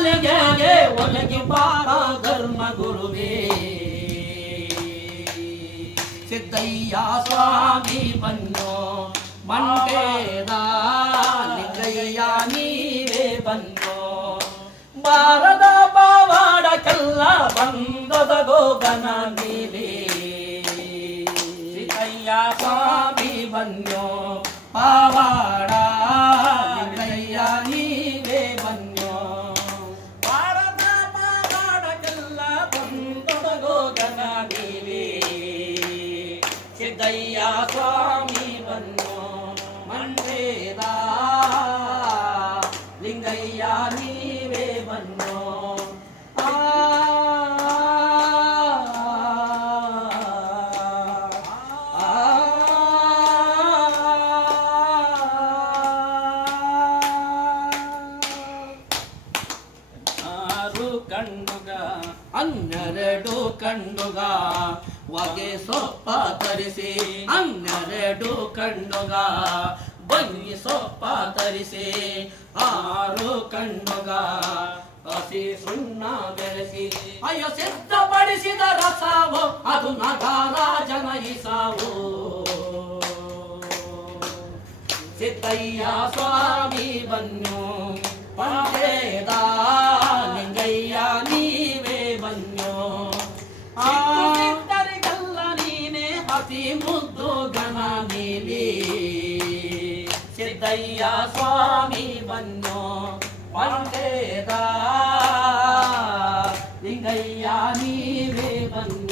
ನಾಲಿಗೆಗೆ ಒದಗಿ ಬಾರ ಧರ್ಮ ಗುರುವೇ ಸಿದ್ದಯ್ಯ ಸ್ವಾಮಿ ಬನ್ನೋ ಮಂಟೇದ ಲಿಂಗಯ್ಯ ನೀವೇ ಬನ್ನೋ ಬಾರದ ಪವಾಡಕ್ಕೆಲ್ಲ ಬಂದದ ಗೋಗನ ನೀವೇ ಸಿದ್ದಯ್ಯ ಸ್ವಾಮಿ ಬನ್ನೋ ಪವಾಡ ಲಿಂಗಯ್ಯ ನೀವೇ ಬನ್ನೋ ಬಾರದ ಪವಾಡಕ್ಕೆಲ್ಲ ಬಂದದ ಗೋಗನ ನೀವೇ ಸಿದ್ದಯ್ಯ ಸ್ವಾಮಿ ಬನ್ನೋ ಮಂಡ್ರೇದ ಲಿಂಗಯ್ಯ ನೀವೇ ಬನ್ನೋ ಕಂಡುಗ 12 ಕಂಡುಗ ಹೊಗೆ ಸೊಪ್ಪ ತರಿಸಿ 12 ಕಂಡುಗ ಬನ್ನಿ ಸೊಪ್ಪ ತರಿಸಿ 6 ಕಂಡುಗ ಹಸಿ ಸುಣ್ಣ ಬೆರೆಸಿ ಅಯ್ಯೋ ಸಿದ್ಧಪಡಿಸಿದ ರಸವು ಅದು ನಗರಾಜನ ಇಸಾವು ಸಿದ್ದಯ್ಯ ಸ್ವಾಮಿ ಬನ್ನು ಪಂಚೇದ ಲಿಂಗಯ್ಯ ನೀವೇ ಬನ್ನು ಸಿದ್ಧರಿಗೆಲ್ಲ ನೀನೇ ಅತಿ ಮುದ್ದು ಗಣ ನೀಲಿ ಸಿದ್ದಯ್ಯ ಸ್ವಾಮಿ ಬನ್ನು ಪಂಚೇದ ಲಿಂಗಯ್ಯ ನೀವೇ ಬನ್ನು